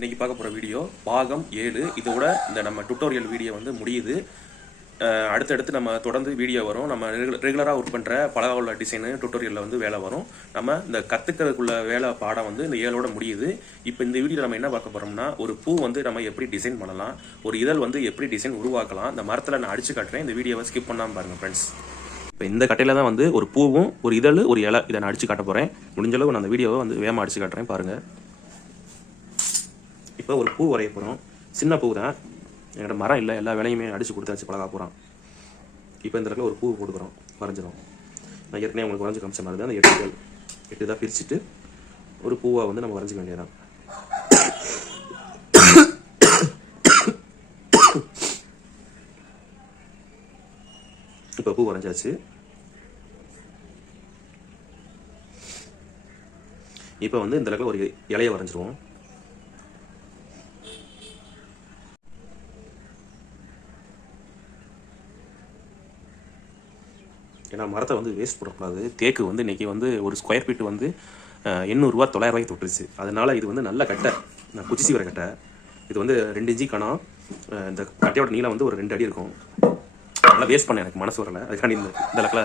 இன்றைக்கி பார்க்க போகிற வீடியோ பாகம் ஏழு. இதோட இந்த நம்ம டுட்டோரியல் வீடியோ வந்து முடியுது. அடுத்தடுத்து நம்ம தொடர்ந்து வீடியோ வரும். நம்ம ரெகுலராக ஒர்க் பண்ணுற பலகோல டிசைனு டுட்டோரியலில் வந்து வேலை வரும். நம்ம இந்த கற்றுக்கிறதுக்குள்ள வேலை பாடம் வந்து இந்த ஏழோட முடியுது. இப்போ இந்த வீடியோவில் நம்ம என்ன பார்க்க போகிறோம்னா ஒரு பூ வந்து நம்ம எப்படி டிசைன் பண்ணலாம் ஒரு இதழ் வந்து எப்படி டிசைன் உருவாக்கலாம் இந்த மரத்தில் நான் அடிச்சு காட்டுறேன். இந்த வீடியோவை ஸ்கிப் பண்ணாமல் பாருங்கள் ஃப்ரெண்ட்ஸ் இப்போ இந்த கட்டையில் தான் வந்து ஒரு பூவும் ஒரு இதழ் ஒரு இலை இதை நான் அடிச்சு காட்ட போகிறேன் முடிஞ்சளவு நான் அந்த வீடியோவை வந்து வேகமாக அடிச்சு காட்டுறேன் பாருங்கள் இப்போ ஒரு பூ வரைய போகிறோம் சின்ன பூ தான். என்கிட்ட மரம் இல்லை. எல்லா வேலையுமே அடித்து கொடுத்தாச்சு பழகா போகிறான் இப்போ இந்த இடத்துல ஒரு பூ போட்டுக்கிறோம் வரைஞ்சிடும் நான் ஏற்கனவே உங்களுக்கு வரைஞ்சி காமிச்ச மாதிரி தான் அந்த எட்டுகள் எட்டு இதாக பிரிச்சுட்டு ஒரு பூவாக வந்து நம்ம வரைஞ்சிக்க வேண்டியதான் இப்போ பூ வரைஞ்சாச்சு இப்போ வந்து இந்த இடத்துல ஒரு இலையை வரைஞ்சிருவோம். ஏன்னா மரத்தை வந்து வேஸ்ட் பண்ணக்கூடாது தேக்கு வந்து இன்றைக்கி வந்து ஒரு ஸ்கொயர் ஃபீட் வந்து எண்ணூறுரூவா தொள்ளாயிரரூவாய்க்கு தொட்டுருச்சு. அதனால் இது வந்து நல்ல கட்டை. நான் குச்சி வர கட்டை. இது வந்து ரெண்டு இன்ச்சி கணம் இந்த கட்டையோட நீளம் வந்து ஒரு ரெண்டு அடி இருக்கும். நல்லா வேஸ்ட் பண்ண எனக்கு மனசு வரலை. அதுக்காண்டி இந்த இந்த அளவுக்குல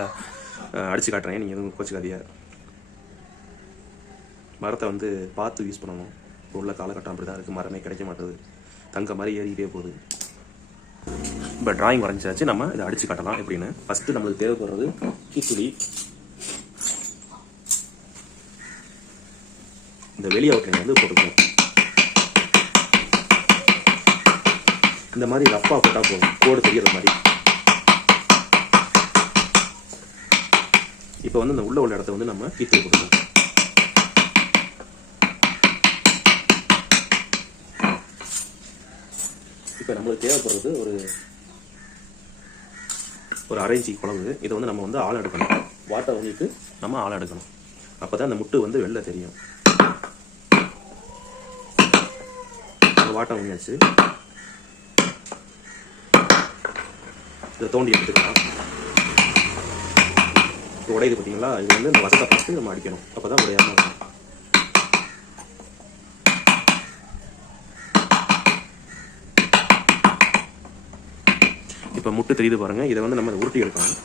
அடித்து காட்டுறேன். நீங்கள் எதுவும் கோச்சுக்காதீங்க. மரத்தை வந்து பார்த்து யூஸ் பண்ணணும். இப்போ உள்ள காலகட்டம் அப்படி தான் இருக்குது மரமே கிடைக்க மாட்டேது. தங்க மாதிரி ஏறிக்கிட்டே போகுது. இப்போ டிராயிங் வரைஞ்சாச்சு நம்ம இதை அடிச்சு காட்டலாம். எப்படின்னு? ஃபஸ்ட்டு நம்மளுக்கு தேவைப்படுறது கீச்சுளி இந்த வெளி அவுட்லைன் வந்து போட்டுக்கணும். இந்த மாதிரி ரப்பா போட்டால் போதும். கோடு தெரியற மாதிரி. இப்போ வந்து இந்த உள்ள உள்ள இடத்த வந்து நம்ம கீத்து கொடுக்கணும் இப்போ நம்மளுக்கு தேவைப்படுறது ஒரு ஒரு அரைஞ்சி குழம்பு. இதை வந்து நம்ம வந்து ஆள் எடுக்கணும். வாட்டை வந்துட்டு நம்ம ஆள் எடுக்கணும். அப்போ தான் அந்த முட்டு வந்து வெளில தெரியும். வாட்டை வாங்கியாச்சு இதை தோண்டி எடுத்துக்கலாம். இப்போ உடையுது பார்த்தீங்களா இது வந்து இந்த வசத்தை பார்த்து நம்ம அடிக்கணும். அப்போ தான் உடையாமல் இருக்கும். இப்போ முட்டு தெரியுது பாருங்க. இதை வந்து நம்ம உருட்டி எடுக்கணும்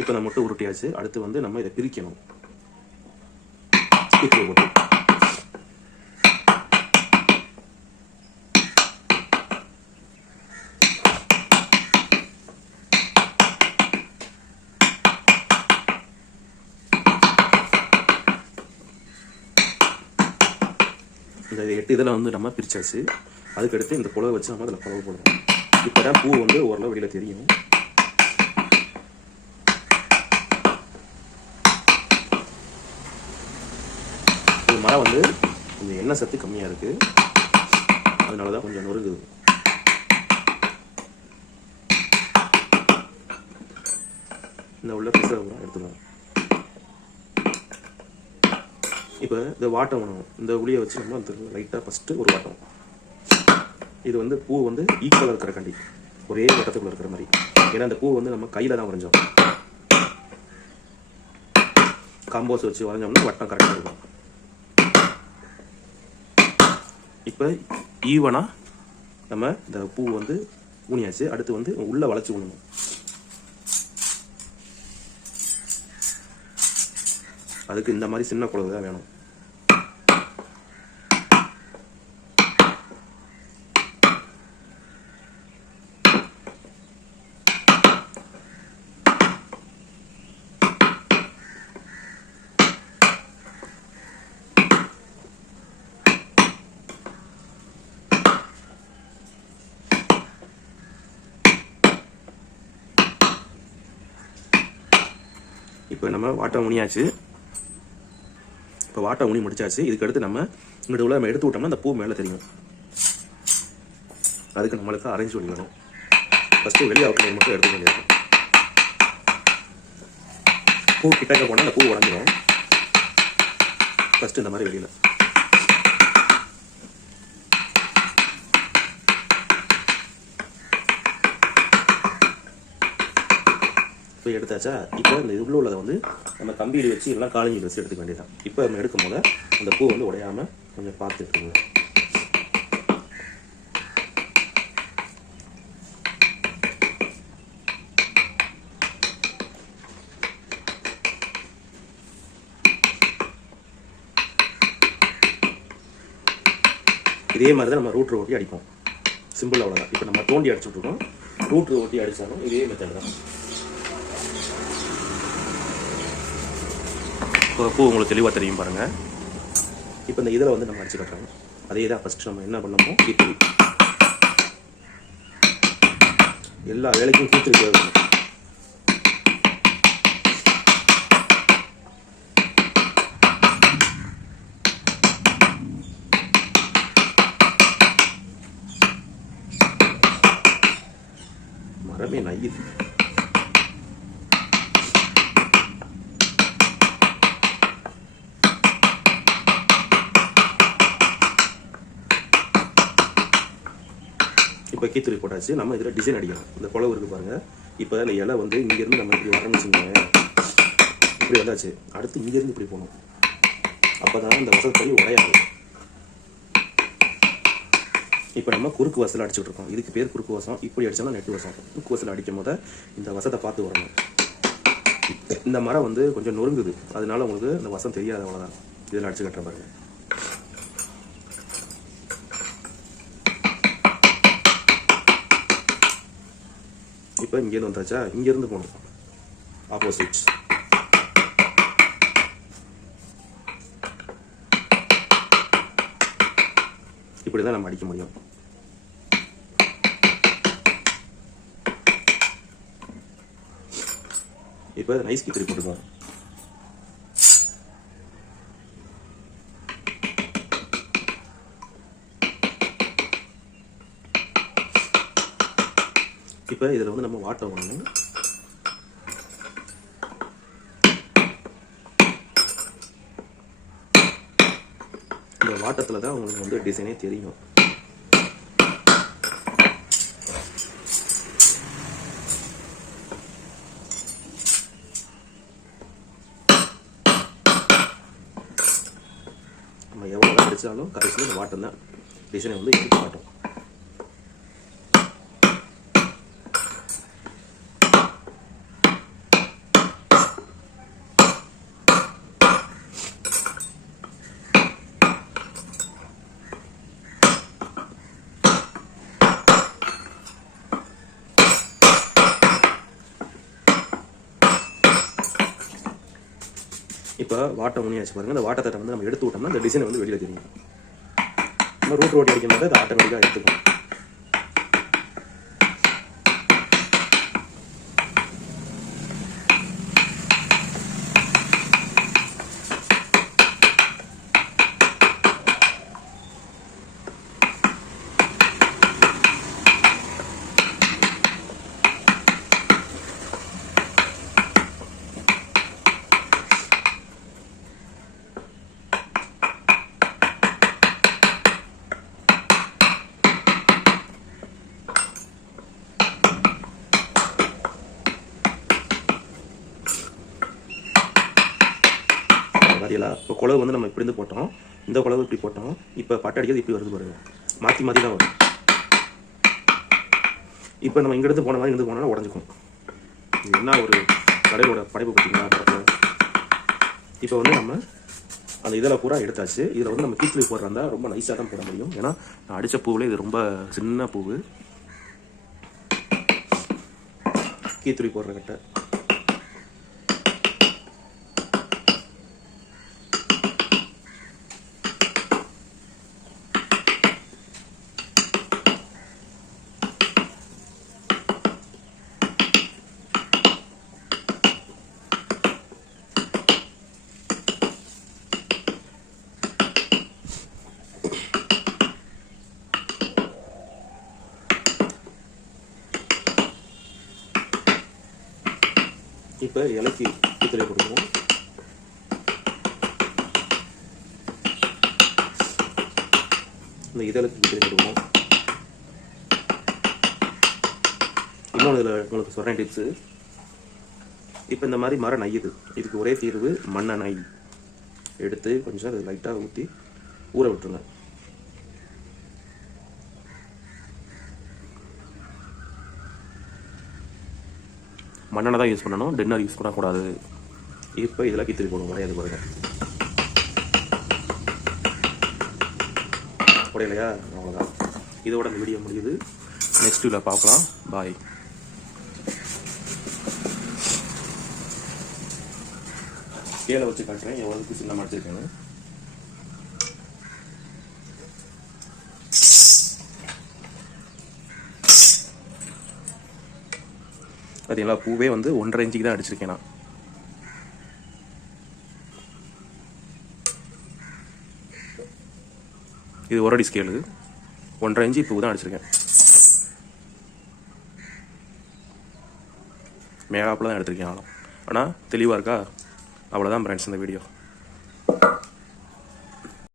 இப்போ நம்ம முட்டை உருட்டியாச்சு. அடுத்து வந்து நம்ம இதை பிரிக்கணும். இந்த எட்டு இதில் வந்து நம்ம பிரிச்சாச்சு. அதுக்கடுத்து இந்த புலவை வச்சு நம்ம அதில் புலவு போடுறோம் இப்போ தான் பூ வந்து ஓரளவு வெளியில் தெரியும். இந்த மரம் வந்து கொஞ்சம் எண்ணெய் சத்து கம்மியாக இருக்குது அதனால தான் கொஞ்சம் நொறுங்குது. இந்த உள்ள பிசை எடுத்துக்கலாம். இப்போ இந்த வாட்டம் வேணும் இந்த உளியை வச்சு நம்ம அந்த லைட்டாக ஃபஸ்ட்டு ஒரு வாட்டம் இது வந்து பூ வந்து ஈக்குவலாக இருக்கிற கண்டி. ஒரே வட்டத்துக்குள்ள இருக்கிற மாதிரி. ஏன்னா அந்த பூ வந்து நம்ம கையில் தான் வரைஞ்சோம். காம்போஸ் வச்சு வரைஞ்சோம்னா வட்டம் கரெக்டாக இருக்கும். இப்போ ஈவனாக நம்ம இந்த பூ வந்து ஊனியாச்சு. அடுத்து வந்து உள்ளே வளைச்சி ஊனணும். அதுக்கு இந்த மாதிரி சின்ன குழந்தை தான் வேணும். இப்போ நம்ம வாட்டை முனியாச்சு இப்போ வாட்டை ஊனி முடிச்சாச்சு. இதுக்கு அடுத்து நம்ம இங்கிட்ட உள்ள நம்ம எடுத்து விட்டோம்னா அந்த பூ மேலே தெரியும். அதுக்கு நம்மளுக்கு அரேஞ்ச் பண்ணிக்கணும். ஃபஸ்ட்டு வெளியே அவுட்லைன் மட்டும் எடுத்து பண்ணிடணும் பூ கிட்டக்க போனால் அந்த பூ உடஞ்சிடும் ஃபஸ்ட்டு இந்த மாதிரி வெளியில். இப்போ எடுத்தாச்சா? இப்போ இந்த உள்ள உள்ளதை வந்து நம்ம கம்பியில் வச்சு எல்லாம் காலேஜில் வச்சு எடுத்துக்க வேண்டியதான் இப்போ நம்ம எடுக்கும் போது அந்த பூ வந்து உடையாம கொஞ்சம் பார்த்து எடுத்துக்கோங்க. இதே மாதிரி தான் நம்ம ரூட்ரு ஓட்டி அடிப்போம். சிம்பிள் அவ்வளோதான் இப்போ நம்ம தோண்டி அடிச்சு இருக்கோம். ரூட்ரு ஓட்டி அடித்தாலும் இதே மெத்தட் தான். பூ உங்களுக்கு தெளிவாக தெரியும் பாருங்கள் இப்போ இந்த இதில் வந்து நம்ம அடிச்சு கட்டுறோம் அதே தான் ஃபஸ்ட்டு நம்ம என்ன பண்ணமோ கீத்துரி எல்லா வேலைக்கும் கீத்துரி தேவை மரமே நையுது இப்போ கீத்துரி போட்டாச்சு. நம்ம இதில் டிசைன் அடிக்கலாம். இந்த குளவு இருக்குது பாருங்கள் இப்போ இந்த இலை வந்து இங்கேருந்து நம்ம இப்படி வரணும்னு வச்சுக்கோங்க இப்படி வந்தாச்சு. அடுத்து இங்கேருந்து இப்படி போகணும். அப்போ தான் இந்த வசதி உடையாது. இப்போ நம்ம குறுக்கு வசல் அடிச்சுட்டு இருக்கோம். இதுக்கு பேர் குறுக்கு வசம். இப்படி அடிச்சோம்னா நெட்டு வசம். குறுக்கு வசல் அடிக்கும் போது இந்த வசத்தை பார்த்து வரணும். இந்த மரம் வந்து கொஞ்சம் நொறுங்குது. அதனால உங்களுக்கு இந்த வசம் தெரியாது அவ்வளோதான் இதில் அடிச்சு கட்டுற பாருங்கள் இப்போ இங்கேருந்து வந்தாச்சா? இங்கேருந்து போகணும் ஆப்போசிட் இப்படி தான் நம்ம அடிக்க முடியும். இப்போ நைஸ் கித்திரி போட்டுக்குவோம் இப்போ இதில் வந்து நம்ம வாட்டர் வாங்கணும். இந்த வாட்டத்தில் தான் உங்களுக்கு வந்து டிசைனே தெரியும். நம்ம எவ்வளோ தான் அடித்தாலும் கடைசியில் இந்த வாட்டம் தான். டிசைனை வந்து எடுத்து காட்டும். இப்போ வாட்டை முனியாச்சு பாருங்க. அந்த வாட்டத்தை வந்து நம்ம எடுத்து விட்டோம்னா அந்த டிசைன் வந்து வெளியில் தெரியும். நம்ம ரூட் ரோட்டி அடிக்கும் போது அது ஆட்டோமேட்டிக்காக எடுத்துக்கணும் பார்த்தீங்களா இப்போ குழவு வந்து நம்ம இப்படி இருந்து போட்டோம். இந்த குழவு இப்படி போட்டோம். இப்போ பட்டை அடிக்கிறது இப்படி வருது பாருங்க. மாற்றி மாற்றி தான் வரும். இப்போ நம்ம இங்கேருந்து போன மாதிரி இங்கிருந்து போனாலும் உடஞ்சிக்கும். என்ன ஒரு கடையோட படைப்பு பார்த்தீங்கன்னா படத்தில் இப்போ வந்து நம்ம அந்த இதில் பூரா எடுத்தாச்சு. இதில் வந்து நம்ம கீத்துளி போடுறா இருந்தால் ரொம்ப நைஸாக தான் போட முடியும். ஏன்னா நான் அடித்த பூவில் இது ரொம்ப சின்ன பூவு. கீத்துளி போடுற கட்டை இப்போ இலைக்கு பித்தளை கொடுக்குறோம் இந்த இதழுக்கு பித்தளை கொடுக்கணும் இன்னொன்று இதில் உங்களுக்கு சொல்கிறேன் டிப்ஸு இப்போ இந்த மாதிரி மரம் நையுது இதுக்கு ஒரே தீர்வு மண்ணை நை. எடுத்து கொஞ்சம் அதை லைட்டாக ஊற்றி ஊற விட்டுருங்க. மண்ணெண்ணெய் தான் யூஸ் பண்ணணும். டின்னர் யூஸ் பண்ணக்கூடாது. இப்போ இதெல்லாம் கித்திரி போடுவோம் உடையாது பாருங்க. உடையலையா அவ்வளோதான் இதோட இந்த வீடியோ முடியுது. நெக்ஸ்ட் வீடியோவில் பார்க்கலாம். பாய் கீழே வச்சு காட்டுறேன். எவ்வளோக்கு சின்ன மடிச்சிருக்கேன்னு பார்த்தீங்களா பூவே வந்து ஒன்றரை இன்ச்சுக்கு தான் அடிச்சிருக்கேன் நான். இது ஒரு அடி ஸ்கேலு ஒன்றரை இன்ச்சு பூ தான் அடிச்சிருக்கேன். மேலாப்பில் தான் எடுத்திருக்கேன் ஆளும் ஆனால் தெளிவாக இருக்கா? அவ்வளோதான் ஃப்ரெண்ட்ஸ் இந்த வீடியோ